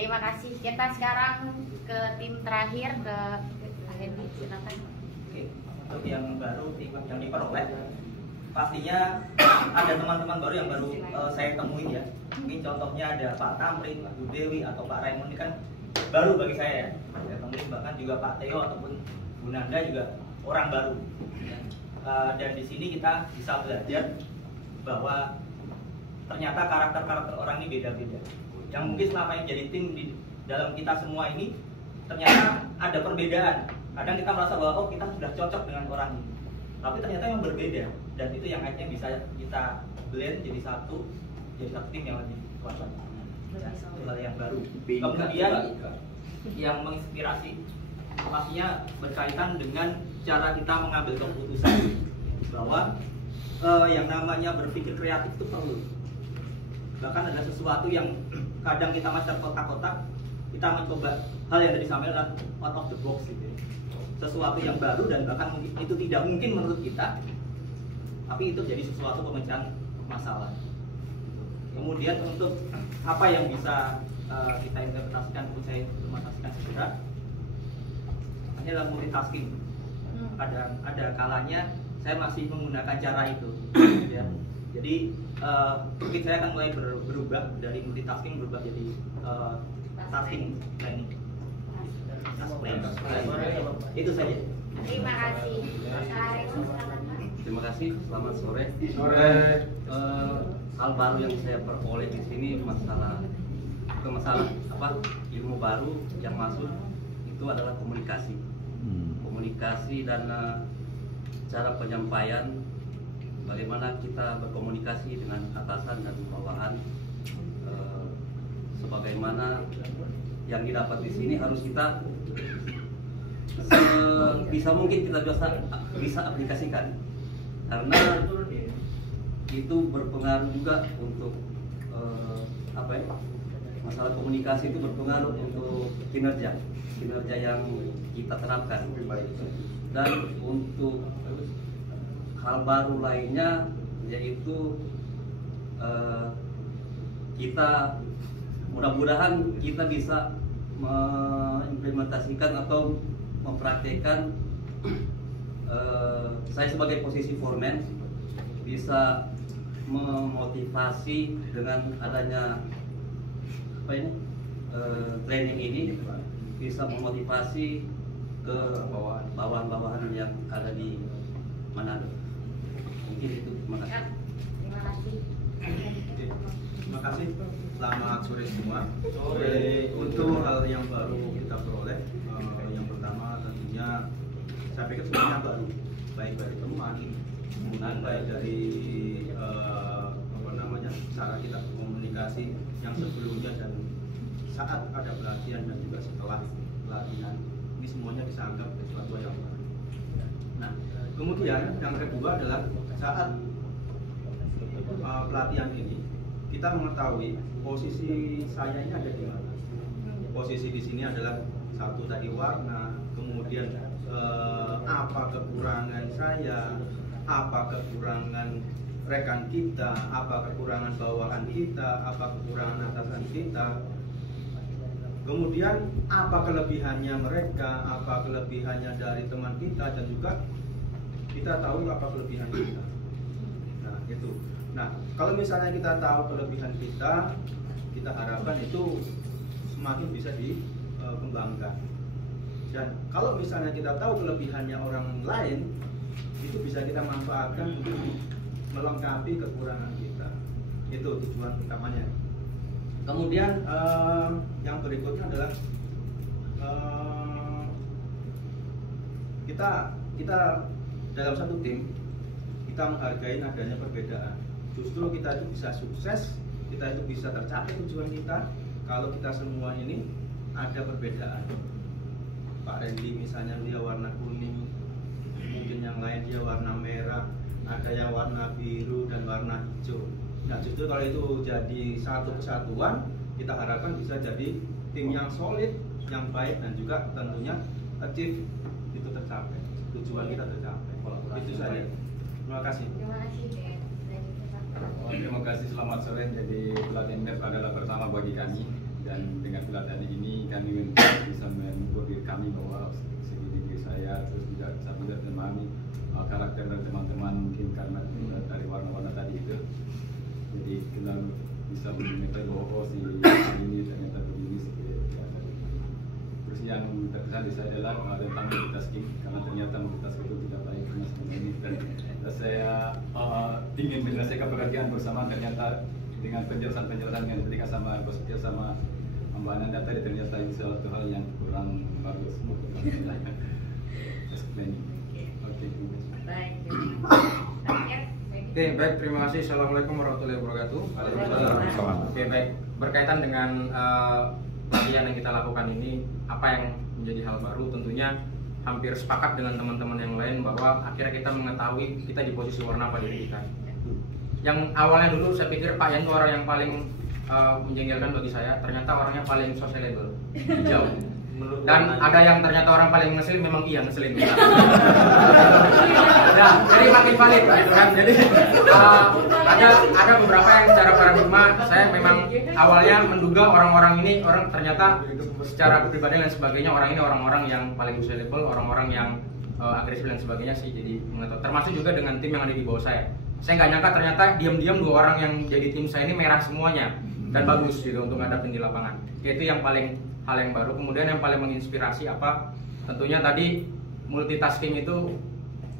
Terima kasih. Kita sekarang ke tim terakhir, ke Hendy, silakan. Oke, untuk yang baru yang diperoleh, pastinya ada teman-teman baru yang baru saya temuin ya. Mungkin contohnya ada Pak Tamrin, Pak Bu Dewi, atau Pak Raymond, ini kan baru bagi saya ya. Saya temuin bahkan juga Pak Theo ataupun Bu Nanda juga orang baru. Dan di sini kita bisa belajar bahwa ternyata karakter-karakter orang ini beda-beda. Yang mungkin selama ini jadi tim di dalam kita semua ini ternyata ada perbedaan. Kadang kita merasa bahwa oh kita sudah cocok dengan orang ini, tapi ternyata yang berbeda, dan itu yang akhirnya bisa kita blend jadi satu tim yang lebih kuat lagi. Itu hal yang baru. Kemudian yang menginspirasi pastinya berkaitan dengan cara kita mengambil keputusan, bahwa yang namanya berpikir kreatif itu perlu. Bahkan ada sesuatu yang kadang kita masih terkotak-kotak, kita mencoba hal yang tadi disampaikan out of the box gitu. Sesuatu yang baru dan bahkan mungkin itu tidak mungkin menurut kita, tapi itu jadi sesuatu pemecahan masalah. Kemudian untuk apa yang bisa kita interpretasikan, saya interpretasikan segera, ini adalah multitasking. Ada kalanya saya masih menggunakan cara itu ya. Jadi mungkin saya akan mulai berubah dari multitasking berubah jadi tasking planning. Itu saja. Terima kasih. Terima kasih. Selamat sore. Hal baru yang saya peroleh di sini masalah ilmu baru yang masuk itu adalah komunikasi. Komunikasi dan cara penyampaian, bagaimana kita berkomunikasi dengan atasan dan bawahan, sebagaimana yang didapat di sini harus kita bisa mungkin kita bisa aplikasikan, karena itu berpengaruh juga untuk masalah komunikasi itu berpengaruh untuk kinerja yang kita terapkan. Dan untuk hal baru lainnya yaitu kita mudah-mudahan kita bisa mengimplementasikan atau mempraktekkan, saya sebagai posisi foreman bisa memotivasi dengan adanya training ini, bisa memotivasi ke bawahan-bawahan yang ada di Manado. Mungkin itu. Terima kasih. Terima kasih. Terima kasih. Selamat sore semua. Untuk hal yang baru kita peroleh, yang pertama tentunya saya pikir semuanya baru, baik dari teman, kemudian baik dari cara kita berkomunikasi yang sebelumnya dan saat ada pelatihan dan juga setelah pelatihan, ini semuanya disanggap sesuatu yang baru. Nah, kemudian yang kedua adalah saat pelatihan ini kita mengetahui posisi saya ini ada di mana. Posisi di sini adalah satu tadi warna, kemudian apa kekurangan saya, apa kekurangan rekan kita, apa kekurangan bawahan kita, apa kekurangan atasan kita. Kemudian apa kelebihannya mereka, apa kelebihannya dari teman kita, dan juga kita tahu apa kelebihan kita. Nah, itu. Nah, kalau misalnya kita tahu kelebihan kita, kita harapkan itu semakin bisa dikembangkan. Dan kalau misalnya kita tahu kelebihannya orang lain, itu bisa kita manfaatkan untuk melengkapi kekurangan kita. Itu tujuan utamanya. Kemudian yang berikutnya adalah kita dalam satu tim kita menghargai adanya perbedaan. Justru kita itu bisa sukses, kita itu bisa tercapai tujuan kita kalau kita semua ini ada perbedaan. Pak Randy misalnya dia warna kuning, mungkin yang lain dia warna merah, ada yang warna biru dan warna hijau. Nah, justru kalau itu jadi satu kesatuan, kita harapkan bisa jadi tim yang solid, yang baik, dan juga tentunya achieve itu tercapai, tujuan kita tercapai. Itu saja. Terima kasih. Terima kasih. Terima kasih, selamat sore. Jadi pelatihan MEF adalah pertama bagi kami. Dan dengan pelatihan ini kami bisa mengukur diri kami bahwa segi diri saya, terus juga bisa melihat dan memahami karakter dari teman-teman, mungkin karena dari warna-warna tadi itu. Jadi kita bisa mengetahui bahwa oh si ini ternyata begini seperti ya. Terus yang terkesan di saya adalah tentang multitasking, karena ternyata multitasking itu tidak baik karena sebenarnya ini, dan saya ingin menyelesaikan pekerjaan bersama, ternyata dengan penjelasan yang diberikan sama Bos Setia sama Mbak Ananda tadi, ternyata itu suatu hal yang kurang bagus. Oke. Baik, terima kasih. Terakhir, Oke, baik, terima kasih. Assalamualaikum warahmatullahi wabarakatuh. Waalaikumsalam. Oke, baik. Berkaitan dengan pelatihan yang kita lakukan ini, apa yang menjadi hal baru? Tentunya hampir sepakat dengan teman-teman yang lain bahwa akhirnya kita mengetahui kita di posisi warna apa diri kita. Yang awalnya dulu saya pikir Pak Yan itu orang yang paling menjengkelkan bagi saya, ternyata orangnya paling sociable, hijau. Dan ada yang ternyata orang paling ngeselin, memang iya ngeselin kita. Nah, jadi makin valid gitu kan. Jadi ada beberapa yang secara paradigma saya memang awalnya menduga orang-orang ini ternyata secara kepribadian dan sebagainya orang ini orang-orang yang paling sociable, orang-orang yang agresif dan sebagainya sih. Jadi termasuk juga dengan tim yang ada di bawah saya. Saya nggak nyangka ternyata diam-diam 2 orang yang jadi tim saya ini merah semuanya dan bagus gitu untuk ngadapin di lapangan. Itu yang paling hal yang baru. Kemudian yang paling menginspirasi apa? Tentunya tadi multitasking itu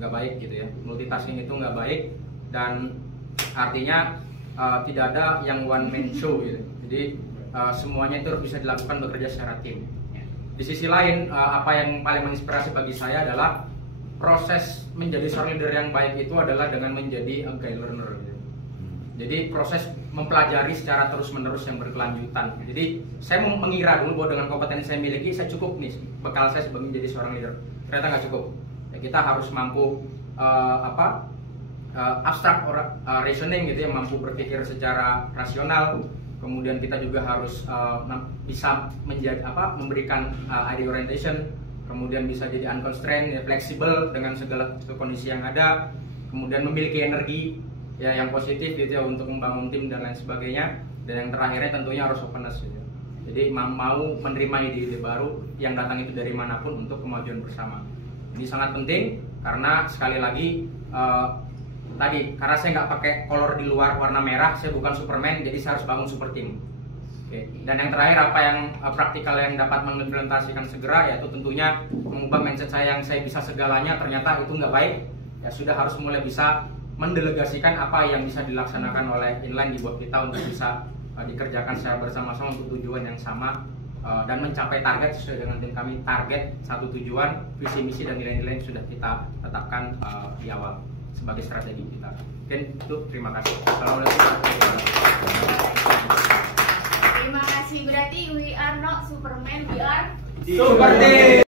nggak baik gitu ya. Multitasking itu nggak baik dan artinya tidak ada yang one man show gitu. Jadi semuanya itu harus bisa dilakukan bekerja secara tim. Di sisi lain apa yang paling menginspirasi bagi saya adalah proses menjadi seorang leader yang baik itu adalah dengan menjadi a guide learner gitu. Jadi proses mempelajari secara terus-menerus yang berkelanjutan. Jadi saya mengira dulu bahwa dengan kompetensi saya miliki saya cukup nih bekal saya sebagai menjadi seorang leader. Ternyata nggak cukup. Ya, kita harus mampu abstrak reasoning gitu ya, mampu berpikir secara rasional. Kemudian kita juga harus bisa memberikan ID orientation. Kemudian bisa jadi unconstrained, ya, fleksibel dengan segala kondisi yang ada. Kemudian memiliki energi ya yang positif gitu ya untuk membangun tim dan lain sebagainya. Dan yang terakhirnya tentunya harus openness gitu. Jadi mau menerima ide-ide baru yang datang itu dari manapun untuk kemajuan bersama. Ini sangat penting karena sekali lagi tadi karena saya nggak pakai kolor di luar warna merah, saya bukan Superman, jadi saya harus bangun super team. Oke. Dan yang terakhir apa yang praktikal yang dapat mengimplementasikan segera yaitu tentunya mengubah mindset saya yang saya bisa segalanya ternyata itu nggak baik. Ya sudah harus mulai bisa mendelegasikan apa yang bisa dilaksanakan oleh inline di bawah kita untuk bisa dikerjakan secara bersama-sama untuk tujuan yang sama dan mencapai target sesuai dengan tim kami. Target satu tujuan, visi misi dan nilai-nilai yang sudah kita tetapkan di awal sebagai strategi kita. Mungkin itu, terima kasih. Assalamualaikum warahmatullahi wabarakatuh. terima kasih. Berarti we are not Superman, we are Super team.